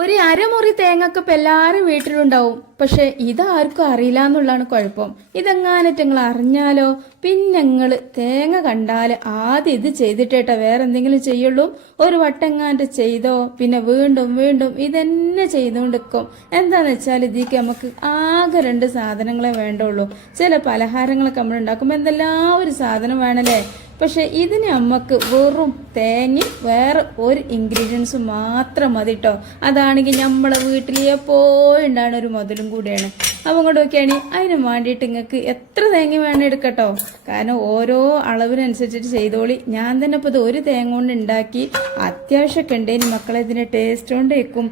ഒരു അരമുറി തേങ്ങക്ക് ഇപ്പം എല്ലാവരും വീട്ടിലുണ്ടാവും. പക്ഷെ ഇതാർക്കും അറിയില്ല എന്നുള്ളതാണ് കുഴപ്പം. ഇതെങ്ങാനറ്റങ്ങൾ അറിഞ്ഞാലോ പിന്നെ നിങ്ങൾ തേങ്ങ കണ്ടാൽ ആദ്യം ഇത് ചെയ്തിട്ടേട്ടാ വേറെ എന്തെങ്കിലും ചെയ്യുള്ളൂ. ഒരു വട്ടെങ്ങാൻ്റെ ചെയ്തോ പിന്നെ വീണ്ടും വീണ്ടും ഇതന്നെ ചെയ്തുകൊണ്ടിരിക്കും. എന്താന്ന് വെച്ചാൽ ഇതിക്ക് നമുക്ക് ആകെ രണ്ട് സാധനങ്ങളെ വേണ്ടുള്ളൂ. ചില പലഹാരങ്ങളൊക്കെ നമ്മൾ ഉണ്ടാക്കുമ്പോൾ എന്തെല്ലാം ഒരു സാധനം വേണല്ലേ. പക്ഷെ ഇതിന് നമുക്ക് വെറും തേങ്ങയും വേറെ ഒരു ഇൻഗ്രീഡിയൻസും മാത്രം മതി കേട്ടോ. അതാണെങ്കിൽ നമ്മളെ വീട്ടിൽ എപ്പോഴും ഉണ്ടാകുന്ന ഒരു മുതലും കൂടിയാണ്. അപ്പം ഇങ്ങോട്ട് നോക്കിയാണ് അതിന് വേണ്ടിയിട്ട് നിങ്ങൾക്ക് എത്ര തേങ്ങ വേണം എടുക്കട്ടോ. കാരണം ഓരോ അളവിനനുസരിച്ചിട്ട് ചെയ്തോളി. ഞാൻ തന്നെ ഇപ്പോൾ ഇത് ഒരു തേങ്ങ കൊണ്ട് ഉണ്ടാക്കി അത്യാവശ്യമൊക്കെ ഉണ്ടേനി മക്കളെ ഇതിൻ്റെ ടേസ്റ്റ് കൊണ്ട് വെക്കും.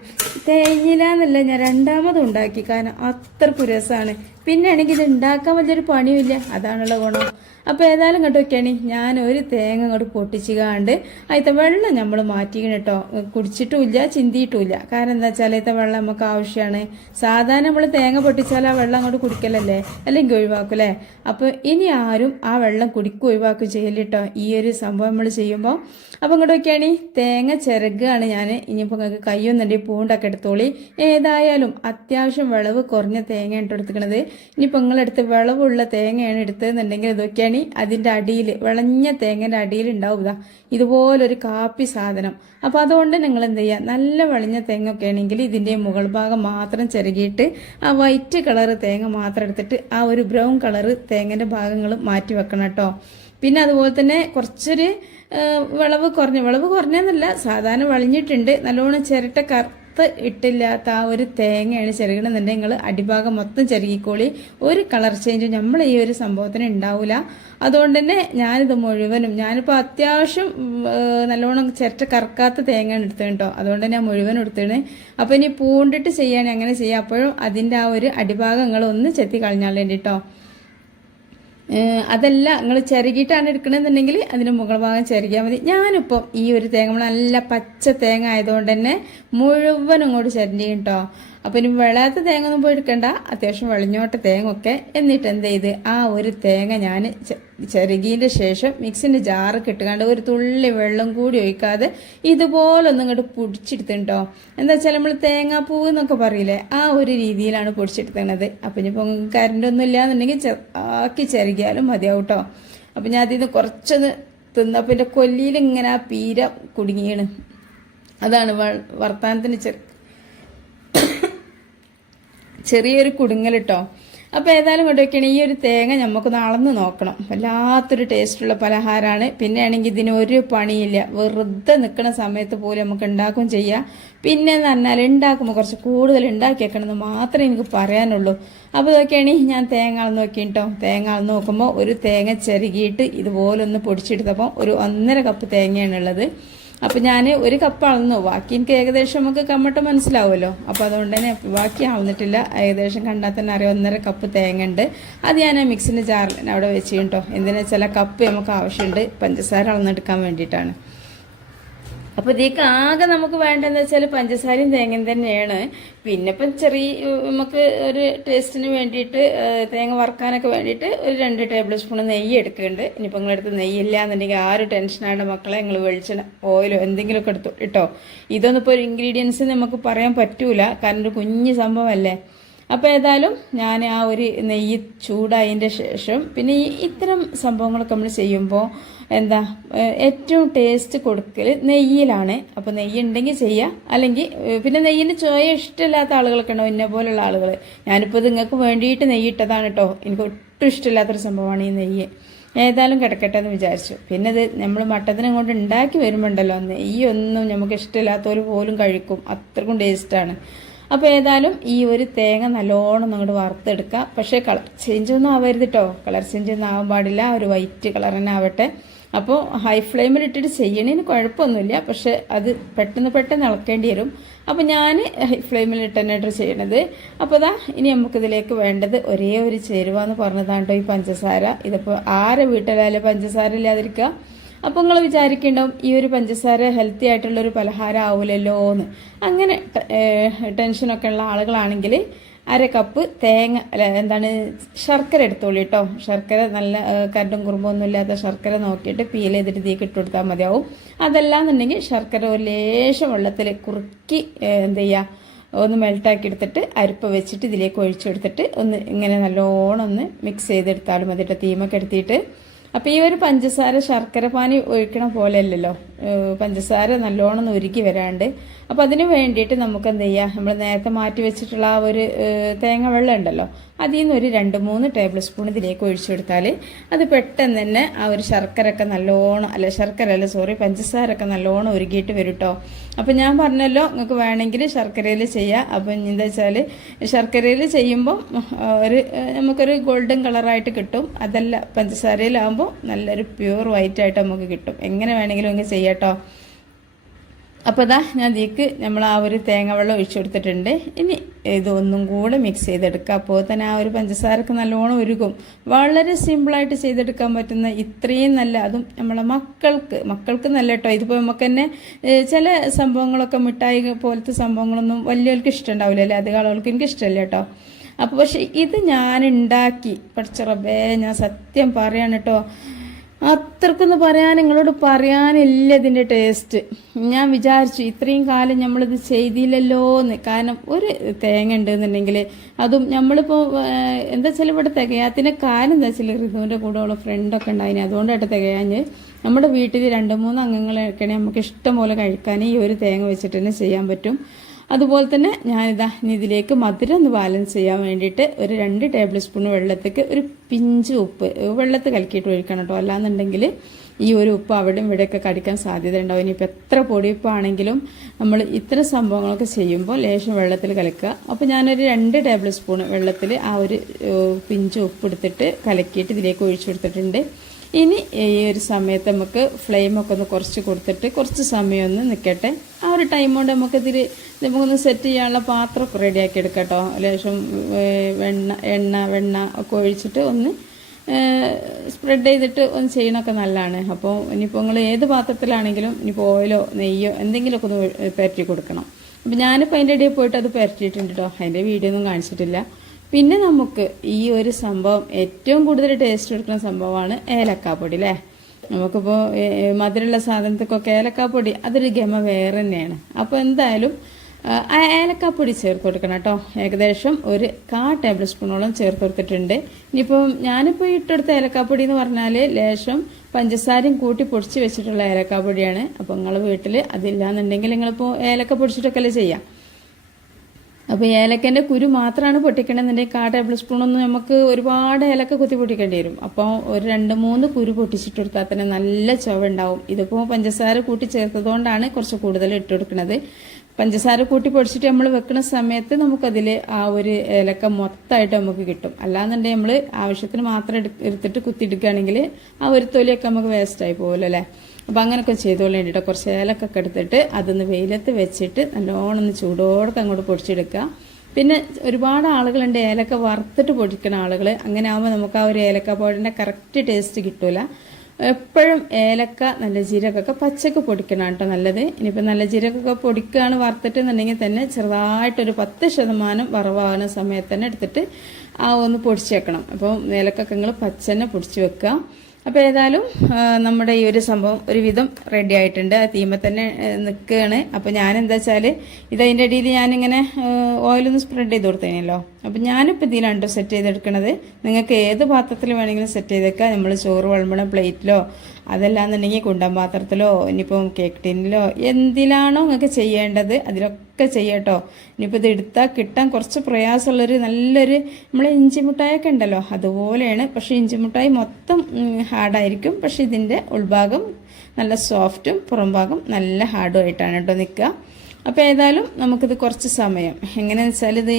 തേങ്ങില്ല എന്നല്ല ഞാൻ രണ്ടാമതും ഉണ്ടാക്കി. കാരണം അത്രക്കും രസമാണ്. പിന്നെ ആണെങ്കിൽ ഇത് ഉണ്ടാക്കാൻ വലിയൊരു പണിയുമില്ല, അതാണുള്ള ഗുണം. അപ്പോൾ ഏതായാലും ഇങ്ങോട്ട് നോക്കിയാണ് ഞാൻ ഒരു തേങ്ങ ഇങ്ങോട്ട് പൊട്ടിച്ച് കാണ്ട് അതിലത്തെ വെള്ളം നമ്മൾ മാറ്റിക്കണം കേട്ടോ. കുടിച്ചിട്ടുമില്ല ചിന്തിയിട്ടുമില്ല. കാരണം എന്താ വെച്ചാൽ അതിലത്തെ വെള്ളം നമുക്ക് ആവശ്യമാണ്. സാധാരണ നമ്മൾ തേങ്ങ പൊട്ടിച്ചാൽ ആ വെള്ളം അങ്ങോട്ട് കുടിക്കലല്ലേ, അല്ലെങ്കിൽ ഒഴിവാക്കൂലേ. അപ്പോൾ ഇനി ആരും ആ വെള്ളം കുടിക്കും ഒഴിവാക്കും ചെയ്യലിട്ടോ ഈ ഒരു സംഭവം നമ്മൾ ചെയ്യുമ്പോൾ. അപ്പോൾ ഇങ്ങോട്ട് നോക്കിയാണ് തേങ്ങ ചിരകുകയാണ് ഞാൻ. ഇനിയിപ്പോൾ നിങ്ങൾക്ക് കയ്യൊന്നുണ്ടെങ്കിൽ പൂണ്ടൊക്കെ എടുത്തോളി. ഏതായാലും അത്യാവശ്യം വിളവ് കുറഞ്ഞ തേങ്ങയാണ് കേട്ടോ എടുത്തുക്കണത്. ഇനിയിപ്പോൾ നിങ്ങളെടുത്ത് വിളവുള്ള തേങ്ങയാണ് എടുത്തതെന്നുണ്ടെങ്കിൽ ഇതൊക്കെയാണ് അതിൻ്റെ അടിയിൽ വിളഞ്ഞ തേങ്ങൻ്റെ അടിയിൽ ഉണ്ടാവും ഇതുപോലൊരു കാപ്പി സാധനം. അപ്പോൾ അതുകൊണ്ട് നിങ്ങൾ എന്ത് ചെയ്യുക, നല്ല വിളഞ്ഞ തേങ്ങ ഒക്കെ ആണെങ്കിൽ ഇതിൻ്റെ മുകൾ ഭാഗം മാത്രം ചിരകിയിട്ട് ആ വൈറ്റ് കളറ് തേങ്ങ മാത്രം എടുത്തിട്ട് ആ ഒരു ബ്രൗൺ കളറ് തേങ്ങൻ്റെ ഭാഗങ്ങൾ മാറ്റി വെക്കണം കേട്ടോ. പിന്നെ അതുപോലെ തന്നെ കുറച്ചൊരു വിളവ് കുറഞ്ഞെന്നല്ല, സാധാരണ വളിഞ്ഞിട്ടുണ്ട്. നല്ലോണം ചിരട്ട കറുത്ത് ഇട്ടില്ലാത്ത ആ ഒരു തേങ്ങയാണ് ചിരകണമെന്നുണ്ടെങ്കിൽ നിങ്ങൾ അടിഭാഗം മൊത്തം ചിരകിക്കോളി. ഒരു കളർ ചേഞ്ചും നമ്മൾ ഈ ഒരു സംഭവത്തിന് ഉണ്ടാവില്ല. അതുകൊണ്ട് തന്നെ ഞാനിത് മുഴുവനും, ഞാനിപ്പോൾ അത്യാവശ്യം നല്ലോണം ചിരട്ട കറക്കാത്ത തേങ്ങയാണ് എടുത്തത് കേട്ടോ. അതുകൊണ്ട് ഞാൻ മുഴുവനും എടുത്തതാണ്. അപ്പോൾ ഇനി പൂണ്ടിട്ട് ചെയ്യുകയാണെങ്കിൽ അങ്ങനെ ചെയ്യാം. അപ്പോഴും അതിൻ്റെ ആ ഒരു അടിഭാഗം നിങ്ങളൊന്ന് ചെത്തി കളഞ്ഞാൽ വേണ്ടി കേട്ടോ. അതല്ല നിങ്ങൾ ചിരകിയിട്ടാണ് എടുക്കണമെന്നുണ്ടെങ്കിൽ അതിൻ്റെ മുകൾ ഭാഗം ചിരകിയാൽ മതി. ഞാനിപ്പം ഈ ഒരു തേങ്ങ നല്ല പച്ച തേങ്ങ ആയതുകൊണ്ട് തന്നെ മുഴുവനും ഇങ്ങോട്ട് ചിരണ്ടി കേട്ടോ. അപ്പം ഇനി വെള്ളാത്ത തേങ്ങ ഒന്നും പോയി എടുക്കണ്ട, അത്യാവശ്യം വെളിഞ്ഞോട്ട തേങ്ങ ഒക്കെ. എന്നിട്ട് എന്ത് ചെയ്ത് ആ ഒരു തേങ്ങ ഞാൻ ചിരകിയതിൻ്റെ ശേഷം മിക്സിൻ്റെ ജാറ് കിട്ടുകാണ്ട് ഒരു തുള്ളി വെള്ളം കൂടി ഒഴിക്കാതെ ഇതുപോലൊന്നും ഇങ്ങോട്ട് പൊടിച്ചെടുത്തിട്ടോ. എന്താ വെച്ചാൽ നമ്മൾ തേങ്ങാപ്പൂവ് എന്നൊക്കെ പറയില്ലേ, ആ ഒരു രീതിയിലാണ് പൊടിച്ചെടുത്തത്. അപ്പം ഇനിയിപ്പോൾ കരണ്ടൊന്നും ഇല്ലാന്നുണ്ടെങ്കിൽ ആക്കി ചിരകിയാലും മതിയാവും കേട്ടോ. അപ്പം ഞാൻ അതിൽ നിന്ന് കുറച്ചൊന്ന് തിന്നപ്പോൾ എൻ്റെ കൊല്ലിയിൽ ഇങ്ങനെ ആ പീര കുടുങ്ങിയാണ്. അതാണ് വർത്താനത്തിന് ചെറിയൊരു കുടുങ്ങൽ കേട്ടോ. അപ്പോൾ ഏതായാലും കൊണ്ടുവയ്ക്കണം ഈ ഒരു തേങ്ങ നമുക്കൊന്ന് അളന്ന് നോക്കണം. വല്ലാത്തൊരു ടേസ്റ്റുള്ള പലഹാരമാണ്. പിന്നെ ആണെങ്കിൽ ഇതിന് ഒരു പണിയില്ല, വെറുതെ നിൽക്കുന്ന സമയത്ത് പോലും നമുക്ക് ഉണ്ടാക്കുകയും ചെയ്യാം. പിന്നെ എന്ന് പറഞ്ഞാൽ ഉണ്ടാക്കുമ്പോൾ കുറച്ച് കൂടുതൽ ഉണ്ടാക്കി വെക്കണമെന്ന് മാത്രമേ എനിക്ക് പറയാനുള്ളൂ. അപ്പോൾ ഇതൊക്കെയാണ് ഞാൻ തേങ്ങ അളന്ന് നോക്കി കേട്ടോ. തേങ്ങ അളന്ന് നോക്കുമ്പോൾ ഒരു തേങ്ങ ചിരകിയിട്ട് ഇതുപോലൊന്ന് പൊടിച്ചെടുത്തപ്പോൾ ഒരു 1.5 കപ്പ് തേങ്ങയാണുള്ളത്. അപ്പം ഞാൻ ഒരു കപ്പ് അളന്നു, ബാക്കി എനിക്ക് ഏകദേശം നമുക്ക് കമ്മട്ട് മനസ്സിലാവുമല്ലോ. അപ്പോൾ അതുകൊണ്ട് തന്നെ ബാക്കി അളന്നിട്ടില്ല. ഏകദേശം കണ്ടാൽ തന്നെ അറിയാം 1.5 കപ്പ് തേങ്ങ ഉണ്ട്. അത് ഞാൻ മിക്സിൻ്റെ ജാറിൽ അവിടെ വെച്ച് കേട്ടോ. എന്തിനാ വെച്ചാൽ കപ്പ് നമുക്ക് ആവശ്യമുണ്ട് പഞ്ചസാര അളന്നെടുക്കാൻ വേണ്ടിയിട്ടാണ്. അപ്പോൾ ഇതിലേക്ക് ആകെ നമുക്ക് വേണ്ടതെന്ന് വെച്ചാൽ പഞ്ചസാരയും തേങ്ങയും തന്നെയാണ്. പിന്നെ ഇപ്പം ചെറിയ നമുക്ക് ഒരു ടേസ്റ്റിന് വേണ്ടിയിട്ട് തേങ്ങ വറുക്കാനൊക്കെ വേണ്ടിയിട്ട് ഒരു 2 ടേബിൾ സ്പൂൺ നെയ്യ് എടുക്കുന്നുണ്ട്. ഇനിയിപ്പോൾ നിങ്ങളെടുത്ത് നെയ്യില്ല എന്നുണ്ടെങ്കിൽ ആ ഒരു ടെൻഷനാണ് മക്കളെ, നിങ്ങൾ വെളിച്ചെണ്ണ ഓയിലോ എന്തെങ്കിലുമൊക്കെ എടുത്തു കേട്ടോ. ഇതൊന്നും ഇപ്പോൾ ഒരു ഇൻഗ്രീഡിയൻസ് നമുക്ക് പറയാൻ പറ്റൂല, കാരണം ഒരു കുഞ്ഞ് സംഭവമല്ലേ. അപ്പോൾ ഏതായാലും ഞാൻ ആ ഒരു നെയ്യ് ചൂടായതിൻ്റെ ശേഷം പിന്നെ ഇത്തരം സംഭവങ്ങളൊക്കെ നമ്മൾ ചെയ്യുമ്പോൾ എന്താ ഏറ്റവും ടേസ്റ്റ് കൊടുക്കൽ നെയ്യിലാണ്. അപ്പോൾ നെയ്യ് ഉണ്ടെങ്കിൽ ചെയ്യുക, അല്ലെങ്കിൽ പിന്നെ നെയ്യിൻ്റെ ചോയ ഇഷ്ടമില്ലാത്ത ആളുകളൊക്കെ ഉണ്ടാവും, ഇന്ന പോലുള്ള ആളുകൾ. ഞാനിപ്പോൾ നിങ്ങൾക്ക് വേണ്ടിയിട്ട് നെയ്യ് ഇട്ടതാണ് കേട്ടോ. എനിക്ക് ഒട്ടും ഇഷ്ടമില്ലാത്തൊരു സംഭവമാണ് ഈ നെയ്യ്. ഏതായാലും കിടക്കട്ടെ എന്ന് വിചാരിച്ചു. പിന്നെ ഇത് നമ്മൾ മട്ടത്തിനെ കൊണ്ട് ഉണ്ടാക്കി വരുമ്പോണ്ടല്ലോ നെയ്യൊന്നും നമുക്ക് ഇഷ്ടമില്ലാത്തവർ പോലും കഴിക്കും, അത്രക്കും ടേസ്റ്റാണ്. അപ്പോൾ ഏതായാലും ഈ ഒരു തേങ്ങ നല്ലോണം അങ്ങോട്ട് വറുത്തെടുക്കുക. പക്ഷേ കളർ ചേഞ്ച് ഒന്നും ആവരുത് കേട്ടോ. കളർ ചേഞ്ച് ഒന്നും ആവാൻ പാടില്ല, ഒരു വൈറ്റ് കളർ തന്നെ ആവട്ടെ. അപ്പോൾ ഹൈ ഫ്ലെയിമിൽ ഇട്ടിട്ട് ചെയ്യണതിന് കുഴപ്പമൊന്നുമില്ല, പക്ഷെ അത് പെട്ടെന്ന് ഇളക്കേണ്ടി വരും. അപ്പോൾ ഞാൻ ഹൈ ഫ്ലെയിമിൽ ഇട്ട് തന്നെ ചെയ്യണത്. അപ്പോൾ ഇനി നമുക്കിതിലേക്ക് വേണ്ടത് ഒരേ ഒരു ചേരുവ പറഞ്ഞതാണ് കേട്ടോ ഈ പഞ്ചസാര. ഇതിപ്പോൾ ആരെ വീട്ടിലായാലും പഞ്ചസാര ഇല്ലാതിരിക്കുക. അപ്പോൾ നിങ്ങൾ വിചാരിക്കുന്നുണ്ടാവും ഈ ഒരു പഞ്ചസാര ഹെൽത്തി ആയിട്ടുള്ളൊരു പലഹാരം ആവില്ലല്ലോ എന്ന്. അങ്ങനെ ടെൻഷനൊക്കെ ഉള്ള ആളുകളാണെങ്കിൽ അര കപ്പ് തേങ്ങ അല്ല എന്താണ് ശർക്കര എടുത്തോളൂ കേട്ടോ. ശർക്കര നല്ല കരണ്ടും കുറുമ്പൊന്നും ഇല്ലാത്ത ശർക്കര നോക്കിയിട്ട് പീൽ ചെയ്തിട്ട് തീക്ക് ഇട്ട് കൊടുത്താൽ മതിയാവും. അതല്ലാന്നുണ്ടെങ്കിൽ ശർക്കര ഒരു ലേശം വെള്ളത്തിൽ കുറുക്കി എന്ത് ചെയ്യുക, ഒന്ന് മെൽട്ടാക്കി എടുത്തിട്ട് അരിപ്പ വെച്ചിട്ട് ഇതിലേക്ക് ഒഴിച്ചെടുത്തിട്ട് ഒന്ന് ഇങ്ങനെ നല്ലോണം ഒന്ന് മിക്സ് ചെയ്തെടുത്താലും മതി കേട്ടോ, തീമൊക്കെ എടുത്തിട്ട്. അപ്പോൾ ഈ ഒരു പഞ്ചസാര ശർക്കര പാനി ഒഴിക്കണ പോലെ അല്ലല്ലോ, പഞ്ചസാര നല്ലോണം ഉരുക്കി വരാണ്ട്. അപ്പോൾ അതിന് വേണ്ടിയിട്ട് നമുക്ക് എന്ത് ചെയ്യുക, നമ്മൾ നേരത്തെ മാറ്റി വെച്ചിട്ടുള്ള ആ ഒരു തേങ്ങ വെള്ളം ഉണ്ടല്ലോ, അതിൽ നിന്ന് ഒരു 2-3 ടേബിൾ സ്പൂൺ ഇതിലേക്ക് ഒഴിച്ചെടുത്താൽ അത് പെട്ടെന്ന് തന്നെ ആ ഒരു ശർക്കരയൊക്കെ നല്ലോണം പഞ്ചസാരൊക്കെ നല്ലോണം ഉരുകിയിട്ട് വരും കേട്ടോ. അപ്പോൾ ഞാൻ പറഞ്ഞല്ലോ നിങ്ങൾക്ക് വേണമെങ്കിൽ ശർക്കരയിൽ ചെയ്യാം. അപ്പം എന്താ വെച്ചാൽ ശർക്കരയിൽ ചെയ്യുമ്പോൾ നമുക്കൊരു ഗോൾഡൻ കളറായിട്ട് കിട്ടും. അതല്ല പഞ്ചസാരയിലാകുമ്പോൾ നല്ലൊരു പ്യൂർ വൈറ്റ് ആയിട്ട് നമുക്ക് കിട്ടും. എങ്ങനെ വേണമെങ്കിലും നിങ്ങൾക്ക് ചെയ്യാം കേട്ടോ. അപ്പോൾ ഞാൻ ഇതിലേക്ക് നമ്മൾ ആ ഒരു തേങ്ങ വെള്ളം ഒഴിച്ചു കൊടുത്തിട്ടുണ്ട്. ഇനി ഇതൊന്നും കൂടെ മിക്സ് ചെയ്തെടുക്കുക. അപ്പോൾ തന്നെ ആ ഒരു പഞ്ചസാരക്ക് നല്ലോണം ഉരുകും. വളരെ സിമ്പിളായിട്ട് ചെയ്തെടുക്കാൻ പറ്റുന്ന ഇത്രയും നല്ല, അതും നമ്മളെ മക്കൾക്ക് നല്ല കേട്ടോ. ഇതിപ്പോൾ നമുക്ക് തന്നെ ചില സംഭവങ്ങളൊക്കെ മിഠായി പോലത്തെ സംഭവങ്ങളൊന്നും വലിയവർക്ക് ഇഷ്ടമുണ്ടാവില്ല അല്ലേ, അധികം ആളുകൾക്ക് എനിക്ക് ഇഷ്ടമല്ല കേട്ടോ. അപ്പോൾ പക്ഷെ ഇത് ഞാൻ ഉണ്ടാക്കി പഠിച്ച റബ്ബേ, ഞാൻ സത്യം പറയാണ് കേട്ടോ, അത്രക്കൊന്ന് പറയാൻ നിങ്ങളോട് പറയാനില്ല ഇതിൻ്റെ ടേസ്റ്റ്. ഞാൻ വിചാരിച്ചു ഇത്രയും കാലം നമ്മളിത് ചെയ്തില്ലല്ലോ എന്ന്. കാരണം ഒരു തേങ്ങ ഉണ്ടെന്നുണ്ടെങ്കിൽ അതും നമ്മളിപ്പോൾ എന്താ വെച്ചാൽ ഇവിടെ തികയാത്തിൻ്റെ കാര്യം എന്താ വെച്ചാൽ ഋതുവിൻ്റെ കൂടെ ഉള്ള ഫ്രണ്ടൊക്കെ ഉണ്ടായിന്, അതുകൊണ്ടായിട്ട് തികയാഞ്ഞ് നമ്മുടെ വീട്ടിൽ 2-3 അംഗങ്ങളൊക്കെ നമുക്ക് ഇഷ്ടം പോലെ കഴിക്കാൻ ഈ ഒരു തേങ്ങ വെച്ചിട്ട് തന്നെ ചെയ്യാൻ പറ്റും. അതുപോലെ തന്നെ ഞാനിതാ ഇനി ഇതിലേക്ക് മധുരം ഒന്ന് ബാലൻസ് ചെയ്യാൻ വേണ്ടിയിട്ട് ഒരു 2 ടേബിൾ സ്പൂൺ വെള്ളത്തേക്ക് ഒരു പിഞ്ച് ഉപ്പ് വെള്ളത്തിൽ കലക്കിയിട്ട് ഒഴിക്കണം കേട്ടോ. അല്ലാന്നുണ്ടെങ്കിൽ ഈ ഒരു ഉപ്പ് അവിടെയും ഇവിടെയൊക്കെ കടിക്കാൻ സാധ്യത ഉണ്ടാവും. ഇനിയിപ്പോൾ എത്ര പൊടിയുപ്പാണെങ്കിലും നമ്മൾ ഇത്തരം സംഭവങ്ങളൊക്കെ ചെയ്യുമ്പോൾ ലേശം വെള്ളത്തിൽ കലക്കുക. അപ്പോൾ ഞാനൊരു 2 ടേബിൾ സ്പൂൺ വെള്ളത്തിൽ ആ ഒരു പിഞ്ച് ഉപ്പ് എടുത്തിട്ട് കലക്കിയിട്ട് ഇതിലേക്ക് ഒഴിച്ചു കൊടുത്തിട്ടുണ്ട്. ഇനി ഈ ഒരു സമയത്ത് നമുക്ക് ഫ്ലെയിമൊക്കെ ഒന്ന് കുറച്ച് കൊടുത്തിട്ട് കുറച്ച് സമയം ഒന്ന് നിൽക്കട്ടെ. ആ ഒരു ടൈം കൊണ്ട് നമുക്കൊന്ന് സെറ്റ് ചെയ്യാനുള്ള പാത്രമൊക്കെ റെഡിയാക്കി എടുക്കാം കേട്ടോ. ലേശം വെണ്ണ ഒക്കെ ഒഴിച്ചിട്ട് ഒന്ന് സ്പ്രെഡ് ചെയ്തിട്ട് ഒന്ന് ചെയ്യണമൊക്കെ നല്ലതാണ്. അപ്പോൾ ഇനിയിപ്പോൾ നിങ്ങൾ ഏത് പാത്രത്തിലാണെങ്കിലും ഇനിയിപ്പോൾ ഓയിലോ നെയ്യോ എന്തെങ്കിലുമൊക്കെ ഒന്ന് പരറ്റി കൊടുക്കണം. അപ്പോൾ ഞാനിപ്പോൾ അതിൻ്റെ ഇടയിൽ പോയിട്ട് അത് പരറ്റിയിട്ടുണ്ട് കേട്ടോ, അതിൻ്റെ വീഡിയോ ഒന്നും കാണിച്ചിട്ടില്ല. പിന്നെ നമുക്ക് ഈ ഒരു സംഭവം ഏറ്റവും കൂടുതൽ ടേസ്റ്റ് എടുക്കുന്ന സംഭവമാണ് ഏലക്കാപ്പൊടി അല്ലേ. നമുക്കിപ്പോൾ മധുരമുള്ള സാധനത്തിക്കൊക്കെ ഏലക്കാപ്പൊടി അതൊരു ഗമ വേറെ തന്നെയാണ്. അപ്പോൾ എന്തായാലും ഏലക്കാപ്പൊടി ചേർത്ത് കൊടുക്കണം കേട്ടോ. ഏകദേശം ഒരു 1/4 ടേബിൾ സ്പൂണോളം ചേർത്ത് കൊടുത്തിട്ടുണ്ട്. ഇനിയിപ്പം ഞാനിപ്പോൾ ഇട്ടെടുത്ത ഏലക്കാപ്പൊടി എന്ന് പറഞ്ഞാൽ ലേശം പഞ്ചസാരയും കൂട്ടി പൊടിച്ച് വെച്ചിട്ടുള്ള ഏലക്കാപ്പൊടിയാണ്. അപ്പോൾ നിങ്ങളുടെ വീട്ടിൽ അതില്ലാന്നുണ്ടെങ്കിൽ നിങ്ങളിപ്പോൾ ഏലക്ക പൊടിച്ചിട്ടൊക്കെ അല്ലേ ചെയ്യാം. അപ്പോൾ ഏലക്കൻ്റെ കുരു മാത്രമാണ് പൊട്ടിക്കണമെന്നുണ്ടെങ്കിൽ 1/4 ടേബിൾ സ്പൂണൊന്നും നമുക്ക് ഒരുപാട് ഏലക്ക കുത്തി പൊട്ടിക്കേണ്ടി വരും. അപ്പോൾ ഒരു 2-3 കുരു പൊട്ടിച്ചിട്ട് കൊടുത്താൽ തന്നെ നല്ല ചുവ ഉണ്ടാവും. ഇതിപ്പോൾ പഞ്ചസാര കൂട്ടി ചേർത്തതുകൊണ്ടാണ് കുറച്ച് കൂടുതൽ ഇട്ട് കൊടുക്കുന്നത്. പഞ്ചസാര കൂട്ടി പൊടിച്ചിട്ട് നമ്മൾ വെക്കുന്ന സമയത്ത് നമുക്കതിൽ ആ ഒരു ഏലക്ക മൊത്തമായിട്ട് നമുക്ക് കിട്ടും. അല്ലാന്നുണ്ടെങ്കിൽ നമ്മൾ ആവശ്യത്തിന് മാത്രം എടുത്തിട്ട് കുത്തിയെടുക്കുകയാണെങ്കിൽ ആ ഒരു തൊലിയൊക്കെ നമുക്ക് വേസ്റ്റായി പോകുമല്ലോ അല്ലേ. അപ്പോൾ അങ്ങനെയൊക്കെ ചെയ്തോളാൻ വേണ്ടിയിട്ട് കുറച്ച് ഏലക്കൊക്കെ എടുത്തിട്ട് അതൊന്ന് വെയിലത്ത് വെച്ചിട്ട് നല്ലോണം ഒന്ന് ചൂടോടൊക്കെ അങ്ങോട്ട് പൊടിച്ചെടുക്കുക. പിന്നെ ഒരുപാട് ആളുകളുണ്ട് ഏലക്ക വറുത്തിട്ട് പൊടിക്കുന്ന ആളുകൾ. അങ്ങനെ ആകുമ്പോൾ നമുക്ക് ആ ഒരു ഏലക്ക പൗഡറിൻ്റെ കറക്റ്റ് ടേസ്റ്റ് കിട്ടൂല. എപ്പോഴും ഏലക്ക നല്ല ജീരകമൊക്കെ പച്ചക്ക് പൊടിക്കണം കേട്ടോ നല്ലത്. ഇനിയിപ്പോൾ നല്ല ജീരകമൊക്കെ പൊടിക്കുകയാണ് വറുത്തിട്ടെന്നുണ്ടെങ്കിൽ തന്നെ ചെറുതായിട്ടൊരു 10% വറവാകുന്ന സമയത്ത് തന്നെ എടുത്തിട്ട് ആ ഒന്ന് പൊടിച്ച് വെക്കണം. അപ്പോൾ ഏലക്കൊക്കെ നിങ്ങൾ പച്ചന്നെ പൊടിച്ച് വെക്കുക. അപ്പോൾ ഏതായാലും നമ്മുടെ ഈ ഒരു സംഭവം ഒരുവിധം റെഡി ആയിട്ടുണ്ട്. ആ തീമ തന്നെ നിൽക്കുകയാണ്. അപ്പോൾ ഞാനെന്താ വെച്ചാൽ ഇതിൻ്റെ ഇടയിൽ ഞാനിങ്ങനെ ഓയിലൊന്ന് സ്പ്രെഡ് ചെയ്ത് കൊടുത്തേനല്ലോ. അപ്പോൾ ഞാനിപ്പോൾ ഇതിലാണ് സെറ്റ് ചെയ്തെടുക്കണത്. നിങ്ങൾക്ക് ഏത് പാത്രത്തിൽ വേണമെങ്കിലും സെറ്റ് ചെയ്തേക്കുക. നമ്മൾ ചോറ് വിളമ്പണ പ്ലേറ്റിലോ അതല്ലാന്നുണ്ടെങ്കിൽ കുണ്ടൻ പാത്രത്തിലോ ഇനിയിപ്പം കേക്ക് ടിന്നിലോ എന്തിലാണോ നിങ്ങൾക്ക് ചെയ്യേണ്ടത് അതിലൊക്കെ ചെയ്യട്ടോ. ഇനിയിപ്പോൾ ഇത് എടുത്താൽ കിട്ടാൻ കുറച്ച് പ്രയാസമുള്ളൊരു നല്ലൊരു നമ്മളെ ഇഞ്ചി മുട്ടായൊക്കെ ഉണ്ടല്ലോ അതുപോലെയാണ്. പക്ഷേ ഇഞ്ചി മുട്ടായി മൊത്തം ഹാർഡായിരിക്കും. പക്ഷേ ഇതിൻ്റെ ഉൾഭാഗം നല്ല സോഫ്റ്റും പുറം ഭാഗം നല്ല ഹാർഡും ആയിട്ടാണ് കേട്ടോ നിൽക്കുക. അപ്പോൾ ഏതായാലും നമുക്കിത് കുറച്ച് സമയം എങ്ങനെയാണെന്ന് വെച്ചാൽ ഇത്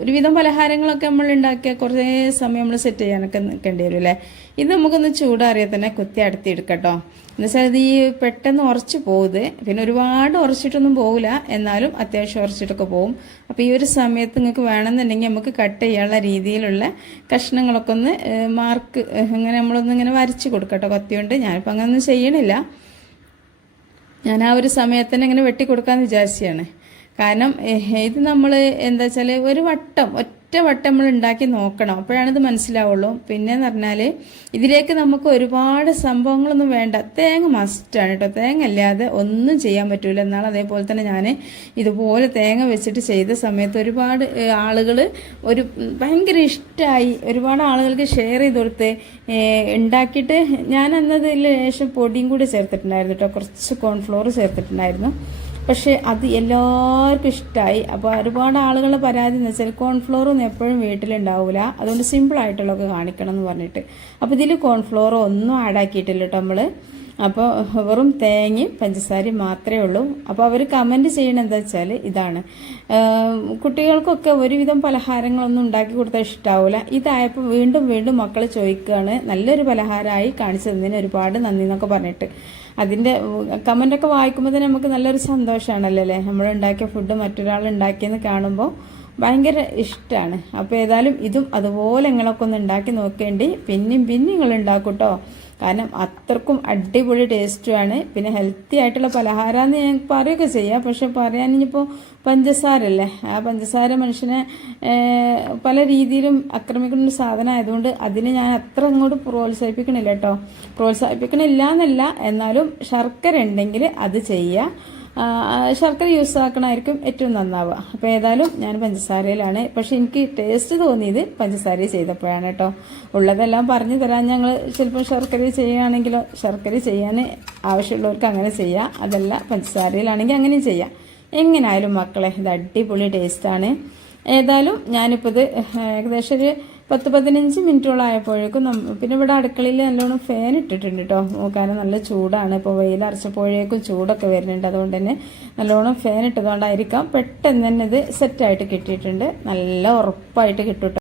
ഒരുവിധം പലഹാരങ്ങളൊക്കെ നമ്മൾ ഉണ്ടാക്കിയാൽ കുറേ സമയം നമ്മൾ സെറ്റ് ചെയ്യാനൊക്കെ നിൽക്കേണ്ടി വരും അല്ലേ. ഇത് നമുക്കൊന്ന് ചൂടാറിയാൽ തന്നെ കുത്തി അടുത്തിയെടുക്കട്ടോ. എന്നുവെച്ചാൽ ഇത് ഈ പെട്ടെന്ന് ഉറച്ച് പോകുന്നത്. പിന്നെ ഒരുപാട് ഉറച്ചിട്ടൊന്നും പോകില്ല, എന്നാലും അത്യാവശ്യം ഉറച്ചിട്ടൊക്കെ പോകും. അപ്പോൾ ഈ ഒരു സമയത്ത് നിങ്ങൾക്ക് വേണമെന്നുണ്ടെങ്കിൽ നമുക്ക് കട്ട് ചെയ്യാനുള്ള രീതിയിലുള്ള കഷ്ണങ്ങളൊക്കെ ഒന്ന് മാർക്ക് ഇങ്ങനെ നമ്മളൊന്നിങ്ങനെ വരച്ച് കൊടുക്കട്ടോ കത്തിയുണ്ട്. ഞാനിപ്പോൾ അങ്ങനെയൊന്നും ചെയ്യണില്ല. ഞാൻ ആ ഒരു സമയത്ത് തന്നെ ഇങ്ങനെ വെട്ടിക്കൊടുക്കാമെന്ന് വിചാരിച്ചാണ്. കാരണം ഇത് നമ്മൾ എന്താ വെച്ചാൽ ഒരു വട്ടം ഒറ്റ വട്ടം നമ്മൾ ഉണ്ടാക്കി നോക്കണം, അപ്പോഴാണ് ഇത് മനസ്സിലാവുള്ളൂ. പിന്നെന്ന് പറഞ്ഞാൽ ഇതിലേക്ക് നമുക്ക് ഒരുപാട് സംഭവങ്ങളൊന്നും വേണ്ട. തേങ്ങ മസ്റ്റാണ് കേട്ടോ, തേങ്ങ അല്ലാതെ ഒന്നും ചെയ്യാൻ പറ്റൂല. എന്നാൽ അതേപോലെ തന്നെ ഞാൻ ഇതുപോലെ തേങ്ങ വെച്ചിട്ട് ചെയ്ത സമയത്ത് ഒരുപാട് ആളുകൾ ഭയങ്കര ഇഷ്ടമായി, ഒരുപാട് ആളുകൾക്ക് ഷെയർ ചെയ്ത് കൊടുത്ത് ഉണ്ടാക്കിയിട്ട് ഞാൻ അന്നതിൽ ലേശം പൊടിയും കൂടി ചേർത്തിട്ടുണ്ടായിരുന്നു കേട്ടോ, കുറച്ച് കോൺഫ്ലോർ ചേർത്തിട്ടുണ്ടായിരുന്നു. പക്ഷെ അത് എല്ലാവർക്കും ഇഷ്ടമായി. അപ്പോൾ ഒരുപാട് ആളുകളുടെ പരാതി എന്ന് വെച്ചാൽ കോൺഫ്ലോറൊന്നും എപ്പോഴും വീട്ടിലുണ്ടാവില്ല, അതുകൊണ്ട് സിമ്പിളായിട്ടുള്ളതൊക്കെ കാണിക്കണം എന്ന് പറഞ്ഞിട്ട്. അപ്പോൾ ഇതിൽ കോൺഫ്ലോറോ ഒന്നും ആഡാക്കിയിട്ടില്ല കേട്ടോ നമ്മൾ. അപ്പോൾ വെറും തേങ്ങയും പഞ്ചസാരയും മാത്രമേ ഉള്ളൂ. അപ്പോൾ അവർ കമൻറ്റ് ചെയ്യണത് എന്താ വെച്ചാൽ ഇതാണ്, കുട്ടികൾക്കൊക്കെ ഒരുവിധം പലഹാരങ്ങളൊന്നും ഉണ്ടാക്കി കൊടുത്താൽ ഇഷ്ടാവില്ല, ഇതായപ്പോൾ വീണ്ടും വീണ്ടും മക്കൾ ചോദിക്കുകയാണ്, നല്ലൊരു പലഹാരമായി കാണിച്ചു തന്നതിന് ഒരുപാട് നന്ദി എന്നൊക്കെ പറഞ്ഞിട്ട്. അതിൻ്റെ കമൻ്റൊക്കെ വായിക്കുമ്പോൾ തന്നെ നമുക്ക് നല്ലൊരു സന്തോഷമാണല്ലോ അല്ലേ, നമ്മൾ ഉണ്ടാക്കിയ ഫുഡ് മറ്റൊരാൾ ഉണ്ടാക്കിയെന്ന് കാണുമ്പോൾ ഭയങ്കര ഇഷ്ടമാണ്. അപ്പോൾ ഏതായാലും ഇതും അതുപോലെ നിങ്ങളൊക്കെ ഒന്ന് ഉണ്ടാക്കി നോക്കേണ്ടി, പിന്നെയും നിങ്ങൾ ഉണ്ടാക്കും കേട്ടോ. കാരണം അത്രക്കും അടിപൊളി ടേസ്റ്റുമാണ്. പിന്നെ ഹെൽത്തി ആയിട്ടുള്ള പലഹാരമെന്ന് ഞാൻ പറയുകയൊക്കെ ചെയ്യാം, പക്ഷെ പറയാനിപ്പോൾ പഞ്ചസാരല്ലേ, ആ പഞ്ചസാര മനുഷ്യനെ പല രീതിയിലും ആക്രമിക്കുന്ന ഒരു സാധനം ആയതുകൊണ്ട് അതിന് ഞാൻ അത്ര അങ്ങോട്ട് പ്രോത്സാഹിപ്പിക്കണില്ല കേട്ടോ. പ്രോത്സാഹിപ്പിക്കണില്ല എന്നല്ല, എന്നാലും ശർക്കര ഉണ്ടെങ്കിൽ അത് ചെയ്യുക. ശർക്കര യൂസ് ആക്കണമായിരിക്കും ഏറ്റവും നന്നാവുക. അപ്പോൾ ഏതായാലും ഞാൻ പഞ്ചസാരയിലാണ്, പക്ഷെ എനിക്ക് ടേസ്റ്റ് തോന്നിയത് പഞ്ചസാര ചെയ്തപ്പോഴാണ് കേട്ടോ. ഉള്ളതെല്ലാം പറഞ്ഞു തരാൻ ഞങ്ങൾ ചിലപ്പോൾ ശർക്കര ചെയ്യുകയാണെങ്കിലോ, ശർക്കര ചെയ്യാൻ ആവശ്യമുള്ളവർക്ക് അങ്ങനെ ചെയ്യാം, അതല്ല പഞ്ചസാരയിലാണെങ്കിൽ അങ്ങനെയും ചെയ്യാം. എങ്ങനെയായാലും മക്കളെ ഇത് അടിപൊളി ടേസ്റ്റാണ്. ഏതായാലും ഞാനിപ്പോൾ ഇത് ഏകദേശം ഒരു 10-15 മിനിറ്റോളം ആയപ്പോഴേക്കും പിന്നെ ഇവിടെ അടുക്കളയിൽ നല്ലോണം ഫാൻ ഇട്ടിട്ടുണ്ട് കേട്ടോ, കാരണം നല്ല ചൂടാണ്. ഇപ്പോൾ വെയിലറച്ചപ്പോഴേക്കും ചൂടൊക്കെ വരുന്നുണ്ട്, അതുകൊണ്ട് തന്നെ നല്ലോണം ഫാൻ ഇട്ടതുകൊണ്ടായിരിക്കാം പെട്ടെന്ന് തന്നെ ഇത് സെറ്റായിട്ട് കിട്ടിയിട്ടുണ്ട്. നല്ല ഉറപ്പായിട്ട് കിട്ടും കേട്ടോ.